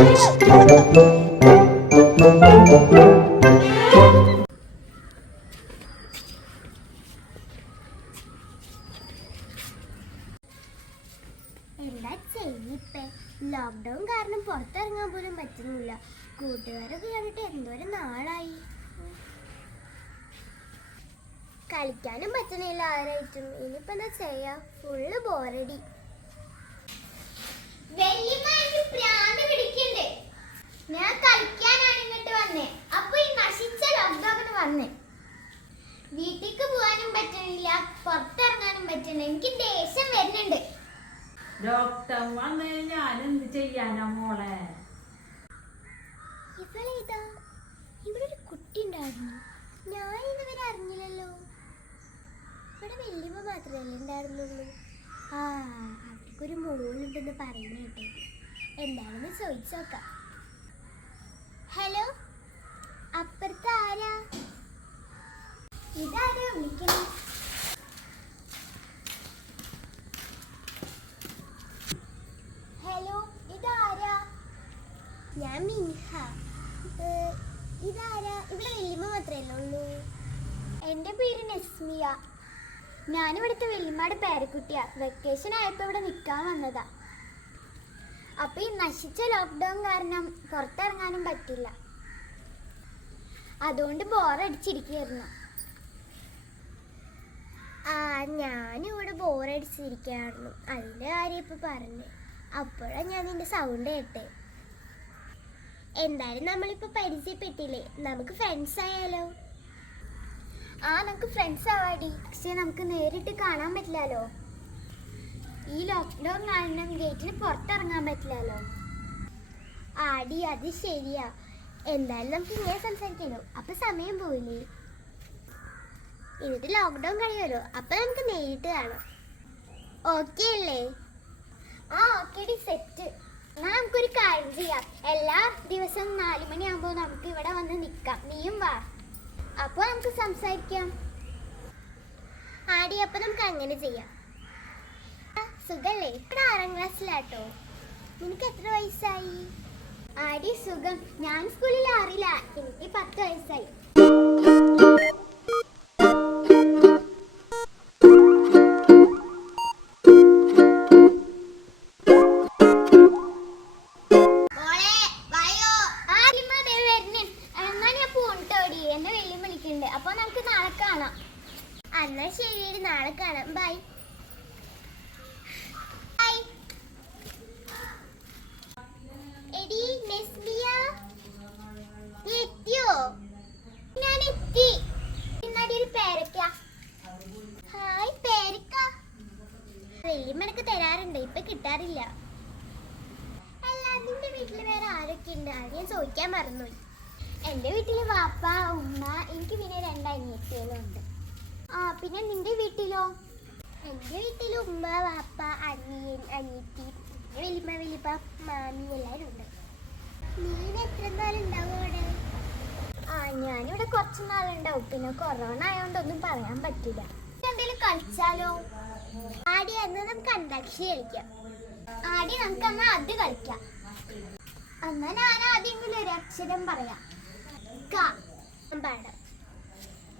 എന്താ ചെയ്യിപ്പേ, ലോക്ക്ഡൗൺ കാരണം പുറത്തിറങ്ങാൻ പോലും പറ്റുന്നില്ല. കൂട്ടുകാരൊക്കെ കണ്ടിട്ട് എന്തോരം നാളായി. കളിക്കാനും പറ്റുന്നില്ല ആരായിട്ടും. ഇനിയിപ്പോ എന്താ ചെയ്യാ, ഫുള്ള് ബോറടി. ഞാൻ കളിക്കാനാണ് ഇങ്ങോട്ട് വന്നേ, അപ്പൊ ഈ നശിച്ച ലോക്ക്ഡൗൺ വന്നേ. വീട്ടിലേക്ക് പോകാനും പറ്റണില്ല, പുറത്തിറങ്ങാനും പറ്റണില്ല. എനിക്ക് ദേഷ്യം വരുന്നുണ്ട്. ലോക്ക്ഡൗൺ വന്ന് ഞാൻ എന്ത് ചെയ്യാനാ മോളെ? ഇവളേതാ? ഇവിടെ ഒരു കുട്ടി ഉണ്ടായിരുന്നു, ഞാൻ ഇതുവരെ അറിഞ്ഞില്ലല്ലോ. ഇവിടെ വല്യമ്മ മാത്രമല്ലേ ഉണ്ടായിരുന്നുള്ളൂ. അവർക്കൊരു മോളുണ്ടെന്ന് പറയുന്ന കേട്ടെ. എന്താണെന്ന് ചോദിച്ചു നോക്കാം. ഹലോ, അപ്പുറത്ത് ആരാ? ഇതാരാ വിളിക്കണേ? ഹലോ, ഇതാരാ? ഞാൻ മിൻഹ. ഇതാരാ? ഇവിടെ വല്യമ്മ മാത്രമല്ലേ ഉള്ളൂ. എൻ്റെ പേര് നസ്മിയ. ഞാനിവിടുത്തെ വല്യമ്മയുടെ പേരക്കുട്ടിയാ. വെക്കേഷൻ ആയപ്പോൾ ഇവിടെ നിൽക്കാൻ വന്നതാ. അപ്പോൾ ഈ നശിച്ച ലോക്ക്ഡൗൺ കാരണം പുറത്തിറങ്ങാനും പറ്റില്ല, അതുകൊണ്ട് ബോറടിച്ചിരിക്കുകയായിരുന്നു. ഞാനിവിടെ ബോറടിച്ചിരിക്കുകയായിരുന്നു. അതിൻ്റെ കാര്യം ഇപ്പോൾ പറഞ്ഞു. അപ്പോഴാണ് ഞാൻ നിൻ്റെ സൗണ്ട് കേട്ടെ. എന്തായാലും നമ്മളിപ്പോൾ പരിചയപ്പെട്ടില്ലേ, നമുക്ക് ഫ്രണ്ട്സ് ആയാലോ? നമുക്ക് ഫ്രണ്ട്സ് ആവാടി. പക്ഷേ നമുക്ക് നേരിട്ട് കാണാൻ പറ്റില്ലല്ലോ. ഈ ലോക്ക്ഡൗൺ കാരണം ഗേറ്റിന് പുറത്തിറങ്ങാൻ പറ്റില്ലല്ലോ. ആടി, അത് ശരിയാ. എന്തായാലും നമുക്ക് ഇങ്ങനെ സംസാരിക്കാലോ, അപ്പൊ സമയം പോയില്ലേ. എന്നിട്ട് ലോക്ക്ഡൗൺ കഴിയുമല്ലോ, അപ്പൊ നമുക്ക് നേരിട്ട് കാണാം. ഓക്കെ അല്ലേ? Okay, set. എന്നാൽ നമുക്കൊരു കാര്യം ചെയ്യാം. എല്ലാ ദിവസവും 4 മണിയാകുമ്പോൾ നമുക്ക് ഇവിടെ വന്ന് നിൽക്കാം. നീയും വാ, അപ്പോൾ നമുക്ക് സംസാരിക്കാം. ആടി, അപ്പൊ നമുക്ക് അങ്ങനെ ചെയ്യാം. സുഖല്ലേ? ഇവിടെ 6ാം ക്ലാസ്സിലാട്ടോ. നിനക്ക് എത്ര വയസ്സായി? ആടി, സുഖം. ഞാൻ സ്കൂളിൽ 6ലാ. എനിക്ക് 10 വയസ്സായി. എന്നെ വെള്ളി വിളിക്കുന്നുണ്ട്. അപ്പൊ നമുക്ക് നാളെ കാണാം. എന്നാ ശരി, നാളെ കാണാം. ബൈ. എടി നസ്മിയ, നീ എത്തിയോ? ഞാൻ എത്തി. ഇന്നാടി ഒരു പേരക്ക. ഹായ് പേരക്ക. വെള്ളിമണക്ക് തരാറുണ്ട്, ഇപ്പൊ കിട്ടാറില്ല. അല്ല, നിന്റെ വീട്ടിൽ വേറെ ആരൊക്കെ ഉണ്ട്? ഞാൻ ചോദിക്കാൻ മറന്നുപോയി. എൻ്റെ വീട്ടിൽ വാപ്പ, ഉമ്മ, എനിക്ക് പിന്നെ 2 അനിയത്തികളുണ്ട്. പിന്നെ നിന്റെ വീട്ടിലോ? എൻ്റെ വീട്ടിൽ ഉമ്മ, വാപ്പ, അനിയൻ, അനിയത്തി, വലിയമ്മ, വലിയപ്പ, മാമി എല്ലാവരും ഉണ്ട്. നീ എത്ര നാളുണ്ടാവും അവിടെ? ഞാനിവിടെ കുറച്ച് നാളുണ്ടാവും. പിന്നെ കൊറോണ ആയതുകൊണ്ടൊന്നും പറയാൻ പറ്റില്ല. എന്തെങ്കിലും കളിച്ചാലോ? ആടി, അന്ന് നമുക്ക് അന്താക്ഷരി കളിക്കാം. ആടി, നമുക്ക് അന്ന് അത് കളിക്കാം. എന്നാ ഞാൻ ആദ്യമെങ്കിലും ഒരു അക്ഷരം പറയാം. പാടാം.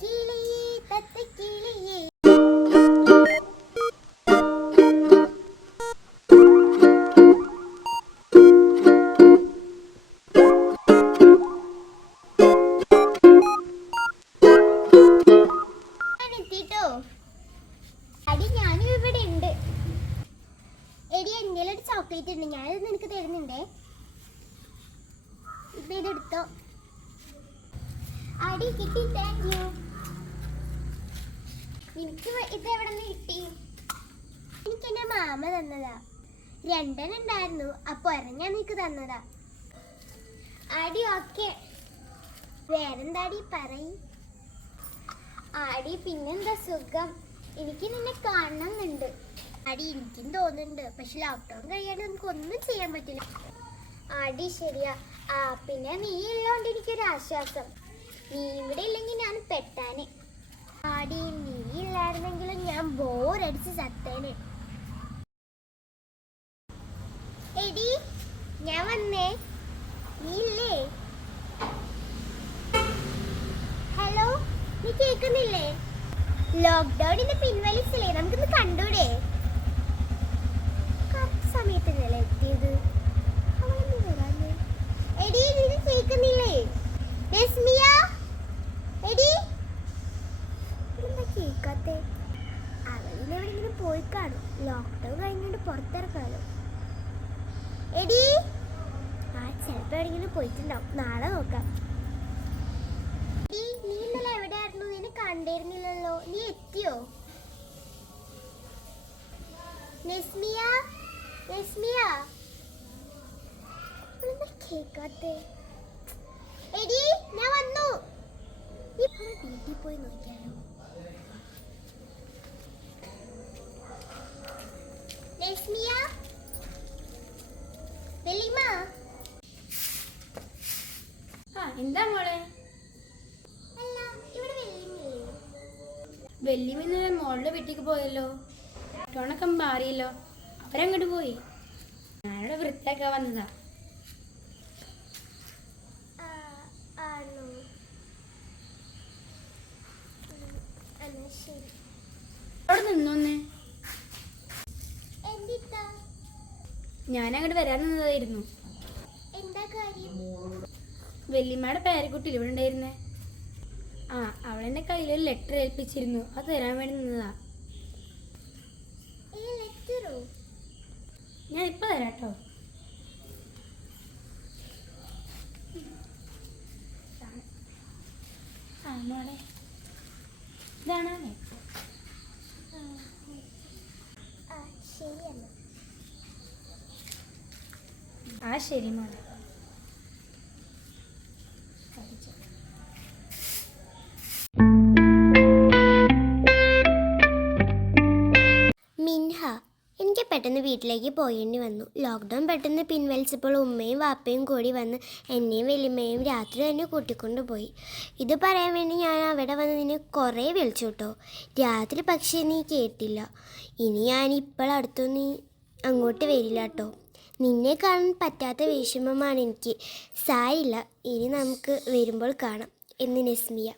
കിളിയേ തത്തക്കിളിയേ. എത്തിട്ടോ? അടി, ഞാനും ഇവിടെ ഉണ്ട്. എടി, എൻ്റെ ഒരു ചോക്ലേറ്റ് ഉണ്ട്, ഞാനത് നിനക്ക് തരുന്നുണ്ടേ. ഇപ്പൊ ഇതെടുത്തോ. അടി, കിട്ടി. Thank you. നിനക്ക് ഇത് എവിടെ നിന്ന് കിട്ടി? എനിക്ക് എൻ്റെ മാമ തന്നതാ. 2 ഉണ്ടായിരുന്നു, അപ്പൊ ഒരെണ്ണം നിനക്ക് തന്നതാ. ആടി, ഓക്കെ. വേറെന്താടി പറയ്. ആടി, പിന്നെന്താ സുഖം. എനിക്ക് നിന്നെ കാണണമെന്നുണ്ട്. ആടി, എനിക്കും തോന്നുന്നുണ്ട്. പക്ഷെ ലോക്ക്ഡൗൺ കഴിയാണ്ട് നമുക്ക് ഒന്നും ചെയ്യാൻ പറ്റില്ല. ആടി, ശരിയാ. പിന്നെ നീ ഉള്ളതുകൊണ്ട് എനിക്കൊരു ആശ്വാസം. നീ ഇവിടെ ഇല്ലെങ്കിൽ ഞാൻ പെട്ടാനെ. ആടി, നീ ഇല്ലായിരുന്നെങ്കിലും ഞാൻ ബോറടിച്ച് ചത്തേനെ. എടി, ഞാൻ വന്നേ. നീ ഇല്ലേ? ഹലോ, നീ കേൾക്കുന്നില്ലേ? ലോക്ക്ഡൌണിന് പിൻവലിച്ചില്ലേ? നമുക്കിന്ന് കണ്ടൂടെ? കറക്റ്റ് സമയത്തല്ലേ എത്തിയത്? അവളൊന്നും വരാഞ്ഞേ? എടീ, നീ കേൾക്കുന്നില്ലേ? രശ്മിയ, എടീ, എന്താ കേൾക്കാത്തെ? അവളിനെ എവിടെയെങ്കിലും പോയി കാണും. ലോക്ക്ഡൌൺ കഴിഞ്ഞിട്ട് പുറത്തിറക്കാലോ. എടീ, ചിലപ്പോൾ എവിടെയെങ്കിലും പോയിട്ടുണ്ടാവും. നാളെ നോക്കാം. നീ ഇന്നലെ എവിടെയായിരുന്നു? നിന്നെ കണ്ടിരുന്നില്ലല്ലോ. നീ എത്തിയോ? നസ്മിയ, നസ്മിയ, എന്താ കേൾക്കാത്തെ? എടീ, ഞാൻ വന്നു. വീട്ടിൽ പോയി നോക്കിയാലോ? നസ്മിയ, വെല്ലിമ്മ. എന്താ മോളെ? അല്ല, ഇവിടെ വെല്ലിമ്മയില്ലേ? വെല്ലിമ ഇന്നലെ മോളുടെ വീട്ടിലേക്ക് പോയല്ലോ. ടോണൊക്കെ മാറിയല്ലോ. അവരങ്ങോട്ട് പോയി. ഞാനിവിടെ വൃത്തിയാക്കാൻ വന്നതാ. ആണോ? എന്നാ ശരി. അവിടെ നിന്നോന്ന്. എന്തിട്ടാ? ഞാനങ്ങോട്ട് വരാൻ നിന്നതായിരുന്നു. എന്താ കാര്യം? വെല്ലിമ്മയുടെ പേരക്കുട്ടി ഇവിടെ ഉണ്ടായിരുന്നേ. അവളെന്റെ കയ്യിലൊരു ലെറ്റർ ഏൽപ്പിച്ചിരുന്നു. അത് തരാൻ വേണ്ടി നിന്നതാ. ലെറ്ററോ? ഞാൻ ഇപ്പൊ തരാട്ടോ. മോളെ, ഇതാണോ? ശരിയല്ല. ശരി മോളെ. മിൻഹ, എനിക്ക് പെട്ടെന്ന് വീട്ടിലേക്ക് പോയേണ്ടി വന്നു. ലോക്ക്ഡൗൺ പെട്ടെന്ന് പിൻവലിച്ചപ്പോൾ ഉമ്മയും വാപ്പയും കൂടി വന്ന് എന്നെയും വലിയമ്മയും രാത്രി തന്നെ കൂട്ടിക്കൊണ്ട് പോയി. ഇത് പറയാൻ വേണ്ടി ഞാൻ അവിടെ വന്ന് നിന്നെ കുറേ വിളിച്ചു കേട്ടോ. രാത്രി പക്ഷേ നീ കേട്ടില്ല. ഇനി ഞാൻ ഇപ്പോൾ അടുത്തൊന്നും അങ്ങോട്ട് വരില്ല കേട്ടോ. നിന്നെ കാണാൻ പറ്റാത്ത വിഷമമാണ് എനിക്ക്. സാരില്ല, ഇനി നമുക്ക് വരുമ്പോൾ കാണാം എന്ന് നസ്മിയ.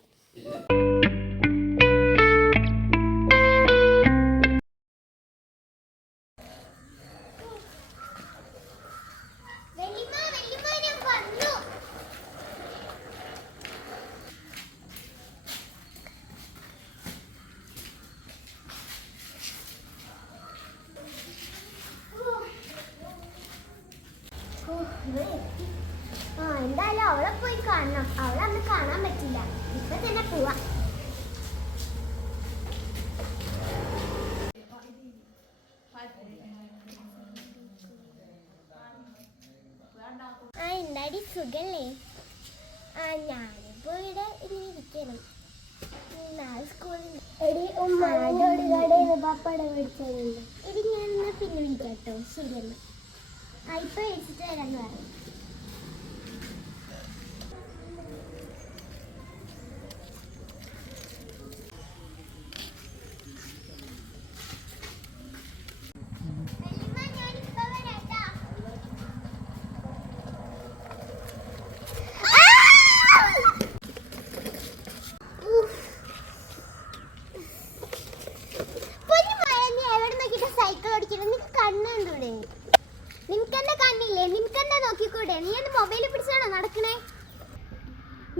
എന്തായാലും അവളെ പോയി കാണണം. അവളെ അന്ന് കാണാൻ പറ്റില്ല. ഇപ്പൊ തന്നെ പോവാ. എന്താടി സുഖല്ലേ? ഞാനിപ്പോ ഇവിടെ ഇങ്ങനെ ഇരിക്കണം. നാളെ സ്കൂളിൽ എടി ഞാൻ പിന്നെ വിളിക്കാട്ടോ. ശരിയെന്നാ. ഇപ്പൊ വിളിച്ചിട്ട് വരാന്ന് പറഞ്ഞു. നിനക്കെന്താ കണ്ണില്ലേ? നിനക്കെന്താ നോക്കിക്കൂടെ? നീ എന്റെ മൊബൈലിൽ പിടിച്ചാണോ നടക്കണേ?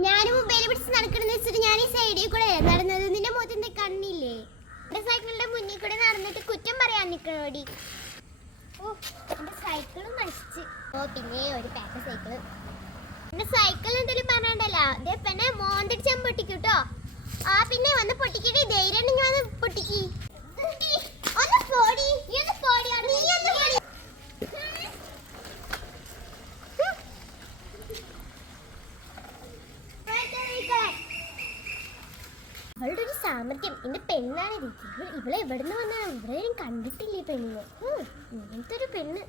ഞാൻ മൊബൈലിൽ പിടിച്ച് നടക്കണെന്ന് വെച്ചിട്ട് ഞാൻ ഈ സൈഡിൽ കൂടെ നടന്നത്. നിന്റെ മുഖത്തിന്റെ കണ്ണില്ലേ? എന്റെ സൈക്കിളിന്റെ മുന്നിൽ കൂടെ നടന്നിട്ട് കുറ്റം പറയാൻ നിൽക്കണോടി. എന്റെ സൈക്കിളും നശിച്ച്. പിന്നെ ഒരു പാക്ക് സൈക്കിള്. എന്റെ സൈക്കിൾ എന്തെങ്കിലും പറഞ്ഞോണ്ടല്ലോ അതേ പിന്നെ മോന്തിടിച്ചാൻ പൊട്ടിക്കൂട്ടോ. പിന്നെ വന്ന് പൊട്ടിക്കടി. ധൈര്യം ഉണ്ടെങ്കിൽ വന്ന് പൊട്ടിക്ക്. ഒന്ന് പോടി. നീ ഒന്ന് പോടി. നീ ഒന്ന് പോടി. അവളുടെ ഒരു സാമർത്ഥ്യം. എന്റെ പെണ്ണാണ് ഇത്. ഇവളെ എവിടുന്ന് വന്നാണ്? ഇവരെയും കണ്ടിട്ടില്ല ഈ പെണ്ണിന്. ഇങ്ങനത്തെ ഒരു പെണ്ണ്.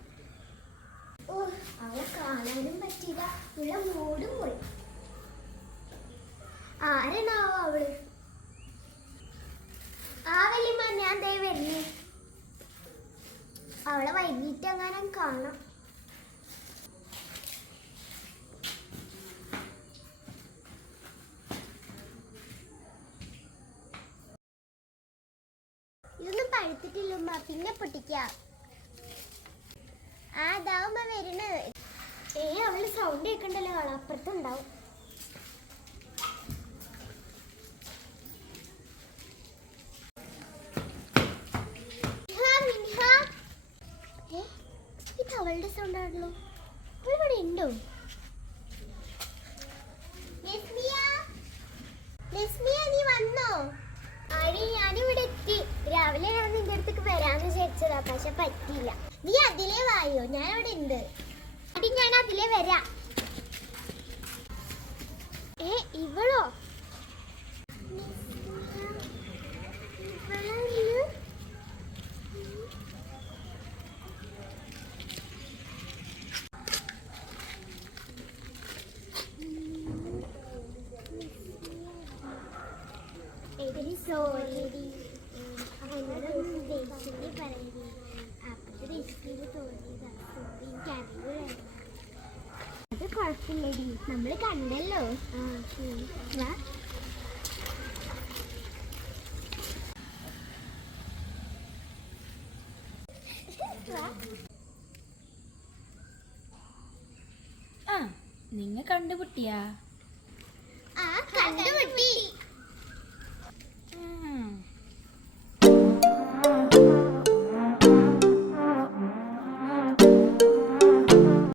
അവളെ കാണാനും പറ്റില്ല. ഇവളെ മൂടും പോയി. ആരാണാവോ അവള്? വല്യമ്മ, ഞാൻ ദേ വരുന്നു. അവളെ വൈകിട്ട് എങ്ങാനും കാണാം. എടുത്തിട്ടില്ല ഉമ്മ, പിന്നെ പൊട്ടിക്കാം. ആ അതാവുമ്പോ വരണേ. അവള് സൗണ്ട് കേൾക്കണ്ടല്ലോ, അപ്പുറത്തുണ്ടാവും. ഇത് അവളുടെ സൗണ്ട് ആണല്ലോ. അവളിവിടെ ഉണ്ടോ? നീ വന്നോ? ആടി, ഞാനിവിടെ എത്തി. രാവിലെ ഞാൻ നിന്റെ അടുത്തേക്ക് വരാന്ന് വിചാരിച്ചതാ, പക്ഷെ പറ്റിയില്ല. നീ അതിലേ വായോ, ഞാൻ അവിടെ ഉണ്ട്. അടി, ഞാൻ അതിലേ വരാം. ഇവളോ? സോറി, അവനോടൊന്നും ദേഷ്യത്തിൽ പറയുന്നത്. അപ്പത്തെ ദേഷ്യത്തിൽ തോന്നിയതാ. എനിക്കറിയില്ലായിരുന്നു. അത് കുഴപ്പമില്ലടി, നമ്മള് കണ്ടല്ലോ. വാ. ആ, നിങ്ങ കണ്ടുപിട്ടിയാ? കണ്ടുപിട്ടി.